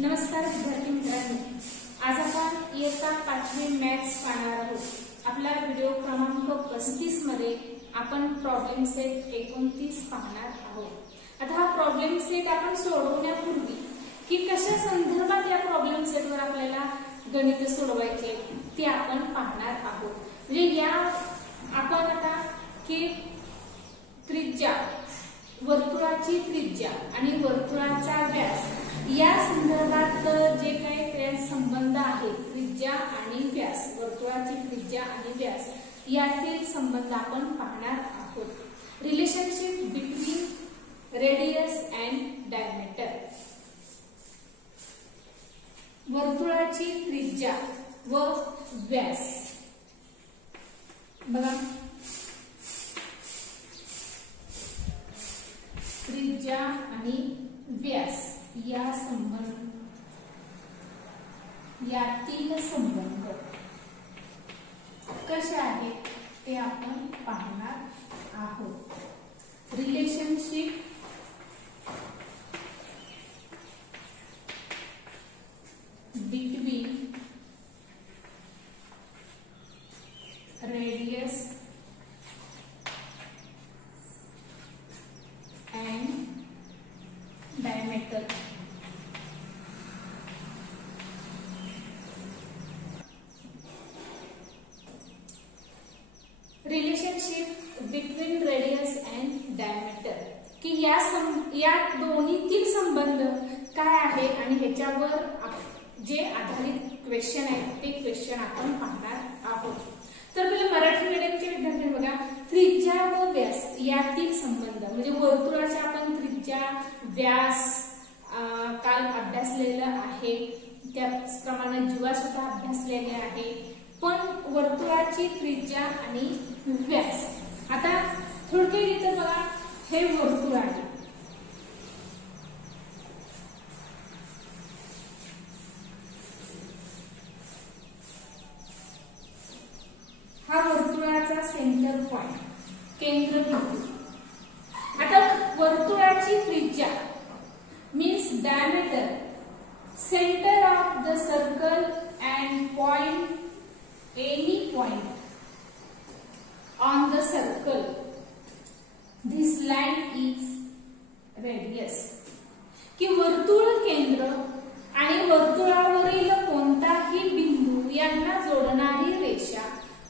नमस्कार विद्यार्थी मित्रांनो, आज आपण इयत्ता 5वी मॅथ्स पाहणार आहोत। आपला व्हिडिओ क्रमांक 35 मध्ये आपण प्रॉब्लेम सेट 29 पाहणार आहोत। आता हा प्रॉब्लेम सेट आपण सोडवण्यापूर्वी की कशा संदर्भात या प्रॉब्लेम सेटवर आपल्याला गणित सोडवायचे ते आपण पाहणार आहोत। म्हणजे या आपण आता की त्रिज्या, वर्तुळाची त्रिज्या आणि वर्तुळाचा व्यास या संदर्भात जे काही संबंध आहे, त्रिज्या आणि व्यास, वर्तुळाची त्रिज्या आणि व्यास यातील संबंध आपण पाहणार आहोत। Relationship between radius and diameter, वर्तुळाची त्रिज्या व व्यास। बघा, त्रिज्या आणि व्यास या संबंध, यातील संबंध कसे आहेत ते आपण पाहणार आहोत। Relationship between radius and diameter। Relationship between radius and diameter की या दोन्हीतील संबंध काय आहे आणि ह्याच्यावर जे आधारित क्वेश्चन आहे ते क्वेश्चन आपण पाहणार आहोत। तर पहिले मराठी मीडियमचे विद्यार्थी बघा, त्रिज्या व व्यास यातील संबंध म्हणजे वर्तुळाच्या आपण त्रिज्या व्यास काल अभ्यासलेलं आहे, त्याचप्रमाणे जीवा सुद्धा अभ्यासलेले आहे, पण वर्तुळाची त्रिज्या आणि व्यास आता थोडक्यात इथे बघा, हे वर्तुळ आहे, हा वर्तुळाचा सेंटर पॉइंट, केंद्रबिंदू। आता वर्तुळाची त्रिज्या means diameter, centre of the circle and point, any point on the circle, this line is radius. की वर्तुळ केंद्र आणि वर्तुळावरील कोणताही बिंदू यांना जोडणारी रेषा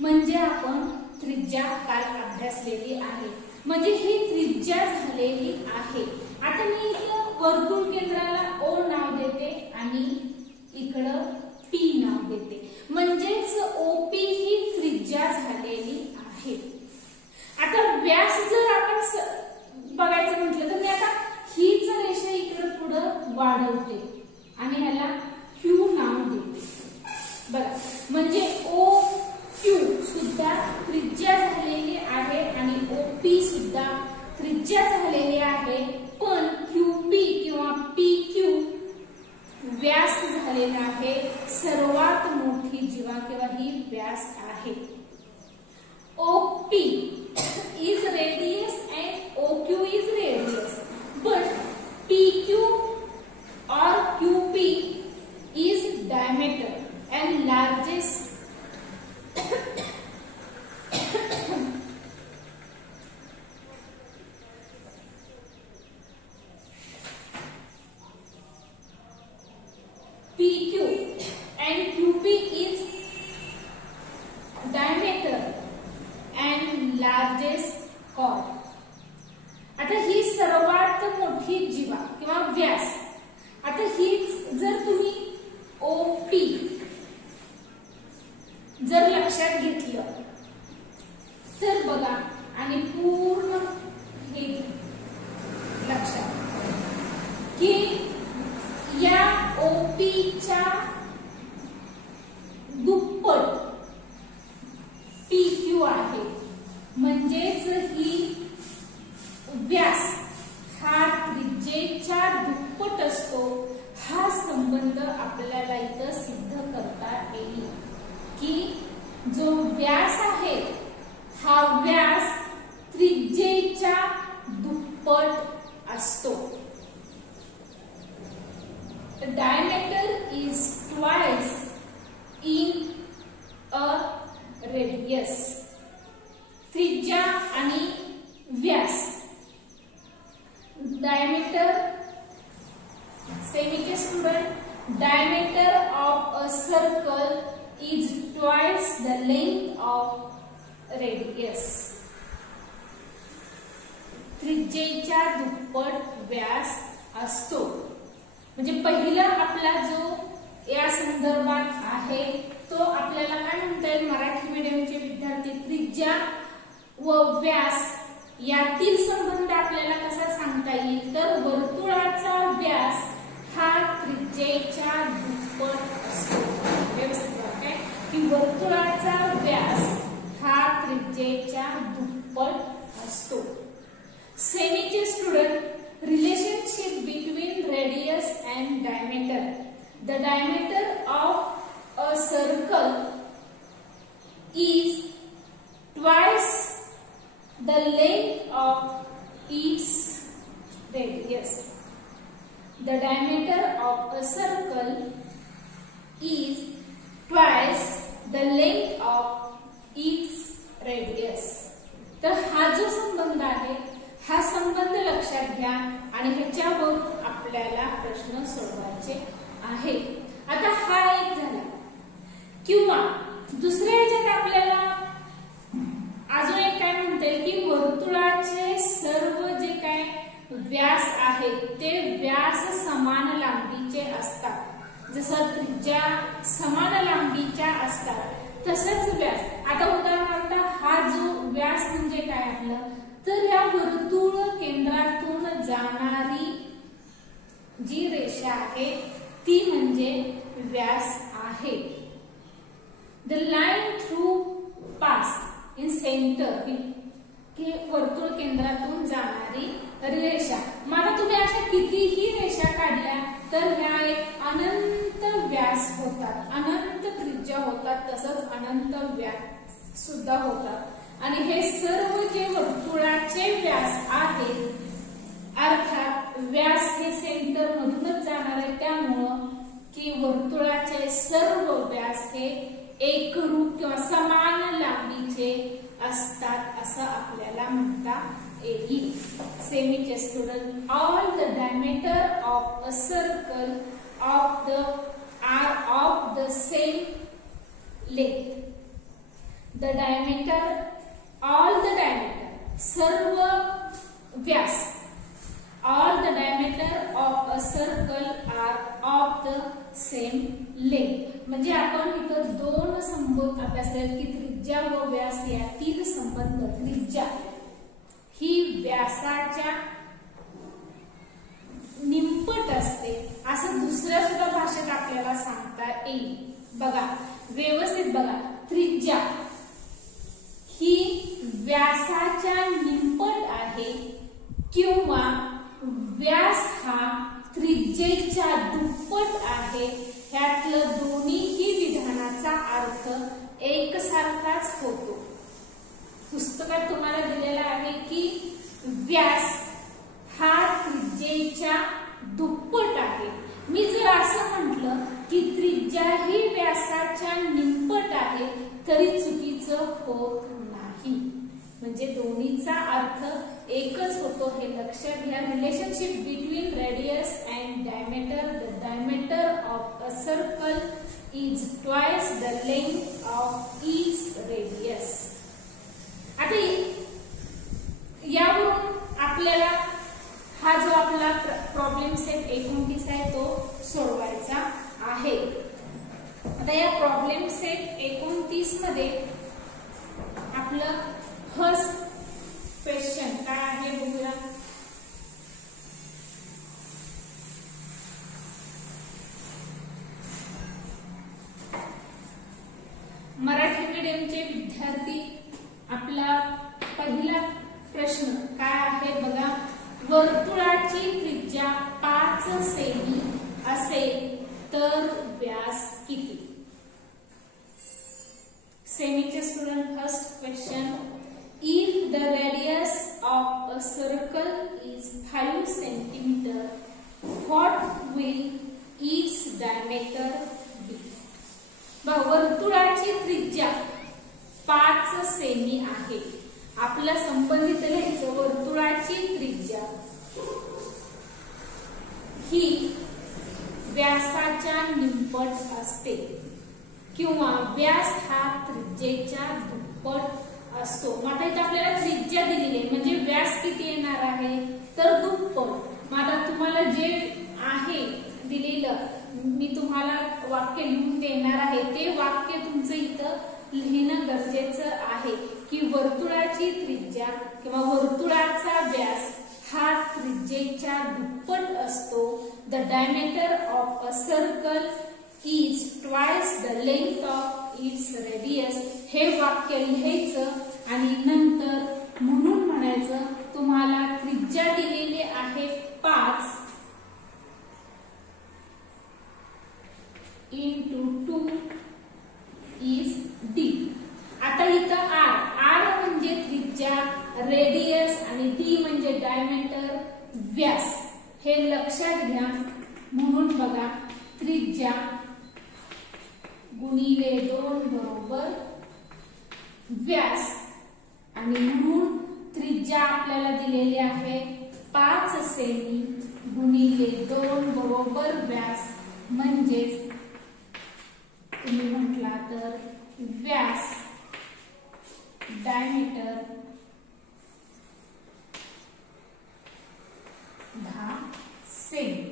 म्हणजे आपण त्रिज्या काल अभ्यासलेली आहे, म्हणजे ही त्रिज्या झालेली आहे। आता मी इथं वर्तुळ केंद्राला O नाव देते आणि इकडं P नाव देते, म्हणजेच OP ही त्रिज्या झालेली आहे। आता व्यास जर आपण बघायचं म्हटलं तर मी आता हीच रेषा इकडे पुढे वाढवते आणि ह्याला Q नाव देते। बघा, म्हणजे OQ सुद्धा त्रिज्या झालेली आहे आणि OP सुद्धा त्रिज्या झालेली आहे, पण QP किंवा PQ व्यास झालेला आहे, सर्वात मोठी जीवा किंवा ही व्यास आहे। OP is radius and OQ is radius, but PQ or QP is diameter and largest PQ and QP is diameter and largest chord। आता ही सर्वात मोठी जीवा किंवा व्यास, आता हीच जर तुम्ही OP जर लक्षात घेतलं तर बघा, आणि पूर्ण हे लक्षात की या OP च्या दुप्पट PQ आहे, म्हणजेच ही व्यास हा त्रिज्येच्या दुप्पट असतो। हा संबंध आपल्याला इथं सिद्ध करता येईल की जो व्यास आहे हा व्यास त्रिज्येच्या दुप्पट असतो। The diameter diameter, सेमीचे student, diameter of a circle is twice the length of radius. त्रिज्येच्या दुप्पट व्यास असतो. म्हणजे पहिला आपला जो या संदर्भात आहे तो आपल्याला काय म्हणता येईल, मराठी मीडियमचे विद्यार्थी, त्रिज्या व व्यास यातील संबंध आपल्याला कसा सांगता येईल, तर वर्तुळाचा व्यास हा त्रिज्येच्या दुप्पट असतो. व्यवस्थित काय की वर्तुळाचा व्यास हा त्रिज्येच्या दुप्पट असतो. सेमीचे student, relationship between radius and diameter. The diameter of a circle is twice the length of its radius. The diameter of a circle is twice the length of its radius. तर हा जो संबंध आहे हा संबंध लक्षात घ्या आणि ह्याच्यावरून आपल्याला प्रश्न सोडवायचे आहे. आता हा एक झाला. किंवा दुसऱ्या ह्याच्यात आपल्याला अजून एक काय म्हणता येईल की वर्तुळाचे सर्व जे काय व्यास आहेत ते व्यास समान लांबीचे असतात. जसं त्रिज्या समान लांबीच्या असतात तसंच व्यास. आता उदाहरणार्थ हा जो व्यास म्हणजे काय आपलं, तर या वर्तुळ केंद्रातून जाणारी जी रेषा आहे ती म्हणजे व्यास आहे. The line through pass in centre, की वर्तुळ केंद्रातून जाणारी रेषा. मला तुम्ही अशा कितीही रेषा काढल्या तर ह्या एक अनंत व्यास होतात, अनंत त्रिज्या होतात, तसंच अनंत व्यास सुद्धा होतात. आणि हे सर्व जे वर्तुळाचे व्यास आहेत, अर्थात व्यास हे सेंटर मधूनच जाणार आहे, त्यामुळं की वर्तुळाचे सर्व व्यास हे एकरूप किंवा समान लांबीचे असतात असं आपल्याला म्हणता येईल. सेमीचे student, all the diameter of a circle of the same length. The diameter, all the diameter, सर्व व्यास, all the diameter of a circle are of the same length. म्हणजे आपण इथं दोन संबंध अभ्यासले की त्रिज्या व व्यास यातील संबंध. त्रिज्या ही व्यासाच्या निमपट असते असं दुसऱ्या सुद्धा भाषेत आपल्याला सांगता येईल. बघा व्यवस्थित बघा, त्रिज्या ही व्यासाच्या निमपट आहे किंवा व्यास हा त्रिज्येच्या दुप्पट आहे. ह्यातलं दोन्हीही विधानाचा अर्थ एकसारखाच होतो. पुस्तकात तुम्हाला दिलेला आहे की व्यास हा त्रिज्येच्या दुप्पट आहे. मी जर असं म्हटलं की त्रिज्या ही व्यासाच्या निमपट आहे तरी चुकीचं होत नाही. म्हणजे दोन्हीचा अर्थ एकच होतो हे लक्षात घ्या. Relationship between radius and diameter. The diameter of a circle is twice the length of each radius. आता यावरून आपल्याला हा जो आपला प्रॉब्लेम सेट 29 आहे तो सोडवायचा आहे. आता या प्रॉब्लेम सेट 29 मध्ये आपलं फर्स्ट क्वेश्चन काय आहे बघूया. मराठी मीडियमचे विद्यार्थी आपला पहिला प्रश्न काय आहे बघा. वर्तुळाची त्रिज्या 5 सेमी असेल तर व्यास किती. सेमीचे student first question. If the radius of a circle is 5 centimeter, what will its diameter be? वर्तुळाची त्रिज्या 5 सेमी आहे. आपला संबंधित लिहायचं वर्तुळाची त्रिज्या व्यासाच्या निम्पट असते किंवा व्यास हा त्रिज्येच्या दुप्पट असतो. मग आता इथे आपल्याला त्रिज्या दिलेली आहे म्हणजे व्यास किती येणार आहे तर दुप्पट. मग आता तुम्हाला जे आहे दिलेलं मी तुम्हाला वाक्य लिहून देणार आहे ते वाक्य तुमचं इथं लिहिणं गरजेचं आहे की वर्तुळाची त्रिज्या किंवा वर्तुळाचा व्यास हा त्रिज्येच्या दुप्पट असतो. The diameter of a circle is twice the length of its radius. हे वाक्य लिहायचं आणि नंतर म्हणून म्हणायचं तुम्हाला त्रिज्या दिलेली आहे 5 × 2 इज d. आता इथं r म्हणजे त्रिज्या, रेडियस आणि d म्हणजे डायमीटर, व्यास. हे लक्षात घ्या. म्हणून बघा त्रिज्या गुणिले 2 बरोबर व्यास आणि म्हणून त्रिज्या आपल्याला दिलेली आहे 5 सेमी गुणिले 2 बरोबर व्यास म्हणजेच तुम्ही म्हटला तर व्यास डायमीटर 10 सेमी.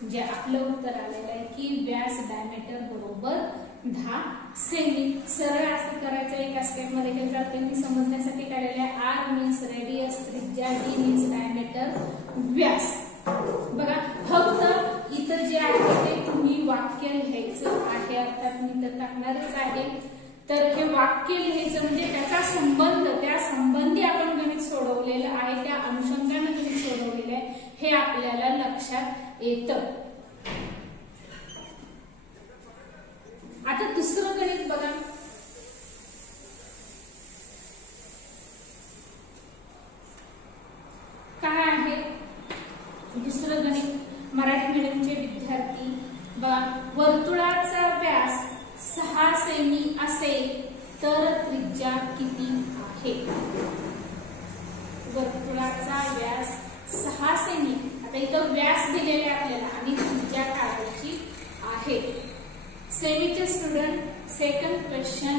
म्हणजे आपलं उत्तर आलेलं आहे की व्यास डायमीटर बरोबर 10 सेमी. सरळ असं करायचं एका स्टेप मध्ये केलं जाते. मी समजण्यासाठी काढलेलं आहे r मीन्स रेडियस, त्रिज्या, d मीन्स डायमीटर, व्यास. बघा फक्त इथं जे आहे ते तुम्ही वाक्य लिहायचं आहे. अर्थात मी तर टाकणारच आहे. तर हे वाक्य लिहायचं म्हणजे त्याचा संबंध, त्या संबंधी आपण गणित सोडवलेलं आहे, त्या अनुषंगाने गणित सोडवलेलं आहे हे आपल्याला लक्षात येतं. आता दुसरं गणित बघा. काय आहे दुसरं गणित? मराठी मीडियमचे विद्यार्थी बघा, वर्तुळाचा व्यास 6 सेमी असेल तर त्रिज्या किती आहे? वर्तुळाचा व्यास 6 सेमी. आता इथं व्यास दिलेले आपल्याला आणि त्रिज्या काढायची आहे. सेमीचे student, second question.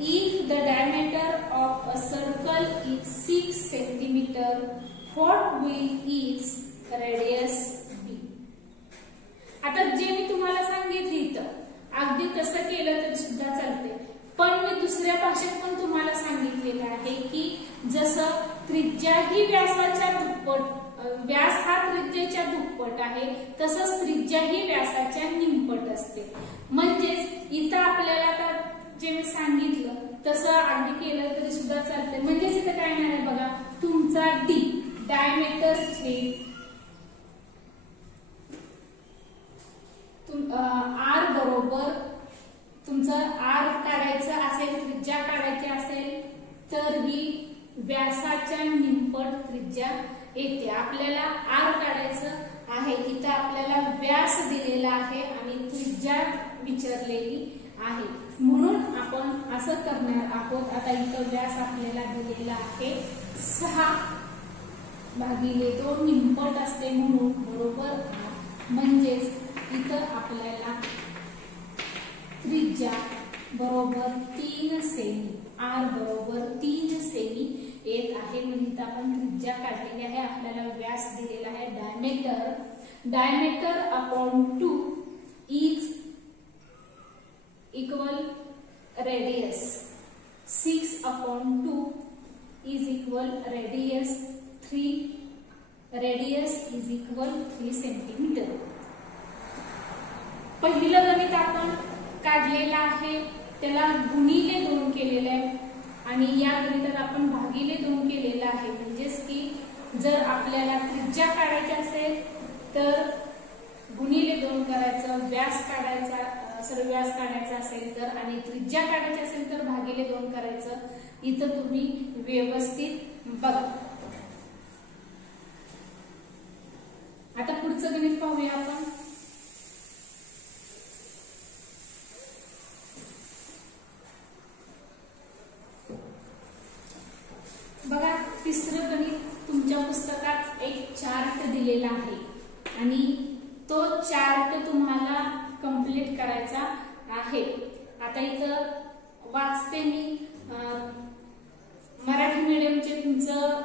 If the diameter of a circle is 6 centimetre, what will its radius be? आता जे मी तुम्हाला सांगितले इथं अगदी तसं केलं तरी सुद्धा चालते, पण मी दुसऱ्या भाषेत पण तुम्हाला सांगितलेलं आहे की जसं त्रिज्या ही व्यासाच्या दुप्पट, व्यास हा त्रिज्येच्या दुप्पट आहे, तसंच त्रिज्या ही व्यासाच्या निम्पट असते. म्हणजेच इथं आपल्याला आता जे मी सांगितलं तसं अगदी केलं तरी सुद्धा चालते. म्हणजेच इथं काय नाही बघा, तुमचा d डायमीटर r बरोबर तुमचं r काढायचं असेल, त्रिज्या काढायची असेल तर ही व्यासाच्या निम्पट त्रिज्या येते. आपल्याला r काढायचं आहे. इथं आपल्याला व्यास दिलेला आहे आणि त्रिज्या विचारलेली आहे म्हणून आपण असं करणार आहोत. आता इथं व्यास आपल्याला दिलेला आहे 6 भागिले 2 निम्पट असते म्हणून बरोबर 8. म्हणजेच इथं आपल्याला त्रिज्या बरोबर 3 सेमी, r बरोबर 3 सेमी येत आहे. म्हणजे इथं आपण त्रिज्या काढलेली आहे. आपल्याला व्यास दिलेला आहे diameter. Diameter upon 2 is equal radius. 6 upon 2 is equal radius 3. Radius is equal 3 centimetre. पहिलं गणित आपण काढलेलं आहे त्याला गुणिले 2 केलेलं आहे आणि या गणितात आपण भागिले 2 केलेलं आहे. म्हणजेच की जर आपल्याला त्रिज्या काढायची असेल तर गुणिले 2 करायचं, व्यास काढायचा सर्व व्यास काढायचा असेल तर आणि त्रिज्या काढायची असेल तर भागिले 2 करायचं. इथं तुम्ही व्यवस्थित बघा. आता पुढचं गणित पाहूया आपण. बघा तिसरं गणित तुमच्या पुस्तकात एक चार्ट दिलेला आहे आणि तो चार्ट तुम्हाला कंप्लीट करायचा आहे। आता इथं वाचते मी, मराठी मीडियमचे तुमचं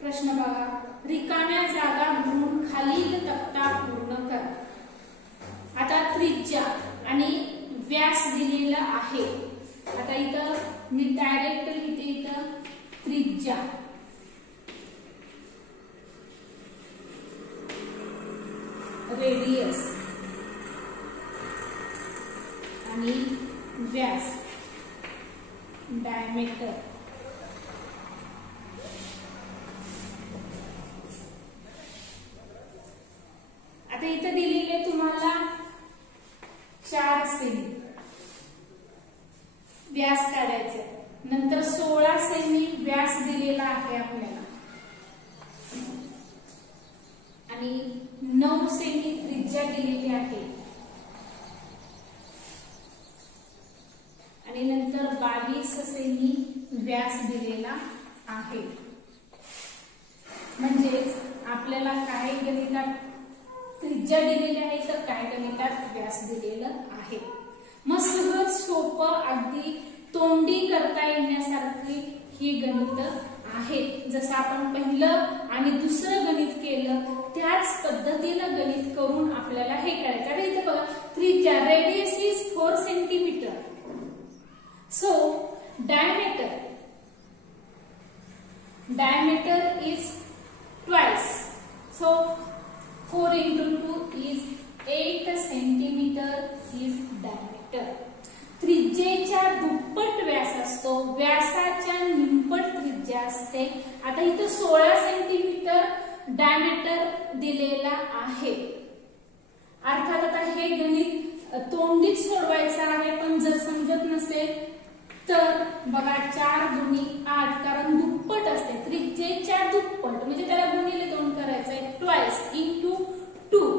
प्रश्न बघा। रिकाम्या जागा भरून खालील तक्ता पूर्ण करा। आता त्रिज्या आणि व्यास दिलेला आहे। आता इथं मी डायरेक्ट लिहिते, इथं त्रिज्या रेडियस आणि व्यास डायमीटर। आता इथं दिलेले तुम्हाला 4 सेमी व्यास काढायचा, नंतर 16 सेमी व्यास दिलेला आहे आपल्याला आणि 9 सेमी त्रिज्या दिलेली आहे आणि नंतर 22 सेमी व्यास दिलेला आहे। म्हणजेच आपल्याला काही गणितात त्रिज्या दिलेली आहे तर काही गणितात व्यास दिलेलं आहे। मग सहज सोपं अगदी तोंडी करता येण्यासारखी ही गणित आहेत। जसं आपण पहिलं आणि दुसरं गणित केलं त्याच पद्धतीनं गणित करून आपल्याला हे करायचं आहे। इथे बघा त्रिज्या radius is 4 centimetre, so diameter is twice, so 4 into 2 is 8 centimetre is diameter. त्रिज्येच्या दुप्पट व्यास असतो, व्यासाच्या निम्पट त्रिज्या असते। आता इथं 16 सेंटीमीटर डायमीटर दिलेला आहे। अर्थात आता हे गणित तोंडीत सोडवायचं आहे, पण जर समजत नसेल तर बघा 4 दुनी 8, कारण दुप्पट असते, त्रिज्येच्या दुप्पट म्हणजे त्याला गुणिले 2 करायचं आहे, ट्वाइस इंटू 2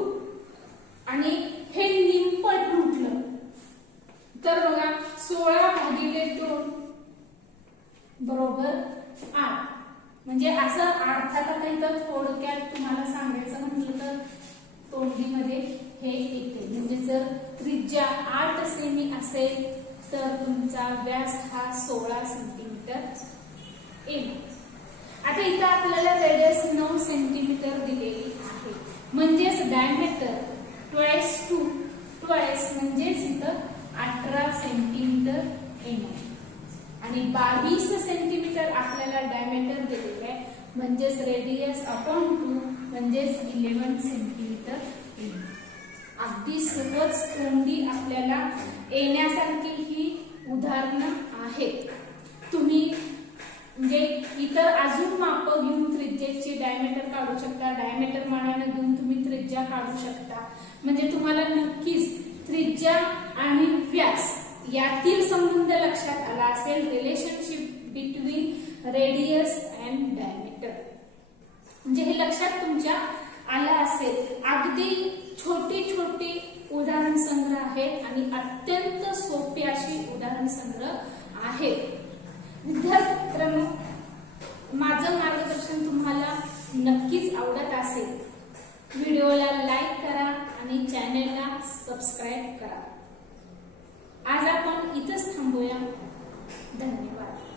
आणि हे निम्पट म्हटलं तर बघा 16 भागिले 2 बरोबर 8। म्हणजे असं अर्थात आता इथं थोडक्यात तुम्हाला सांगायचं म्हटलं तर तोंडीमध्ये हे येते। म्हणजे जर त्रिज्या 8 सेमी असेल तर तुमचा व्यास हा 16 सेंटीमीटर येईल। आता इथं आपल्याला रेडियस 9 सेंटीमीटर दिलेली आहे, म्हणजेच डायमीटर ट्वाइस टू ट्वाइस म्हणजेच इथं 18 सेंटीमीटर येणार आणि 22 सेंटीमीटर आपल्याला डायमीटर दिलेले आहे, म्हणजेच रेडियस अपॉन 2 म्हणजेच 11 सेंटीमीटर येईल। अगदी सहज तोंडी आपल्याला येण्यासारखी ही उदाहरणं आहेत। तुम्ही म्हणजे इतर अजून माप घेऊन त्रिज्येची डायमीटर काढू शकता, डायमीटर मानाने घेऊन तुम्ही त्रिज्या काढू शकता। म्हणजे तुम्हाला नक्कीच त्रिज्या आणि व्यास यातील संबंध लक्षात आला असेल, relationship between radius and diameter, म्हणजे हे लक्षात तुमच्या आलं असेल। अगदी छोटी छोटी उदाहरण संग्रह आहेत आणि अत्यंत सोपी अशी उदाहरण संग्रह आहेत। विद्यार्थ्यांनो, माझं मार्गदर्शन तुम्हाला नक्कीच आवडत असेल, व्हिडिओला लाईक करा आणि चॅनेलला सबस्क्राईब करा। आज आपण इथंच थांबूया। धन्यवाद।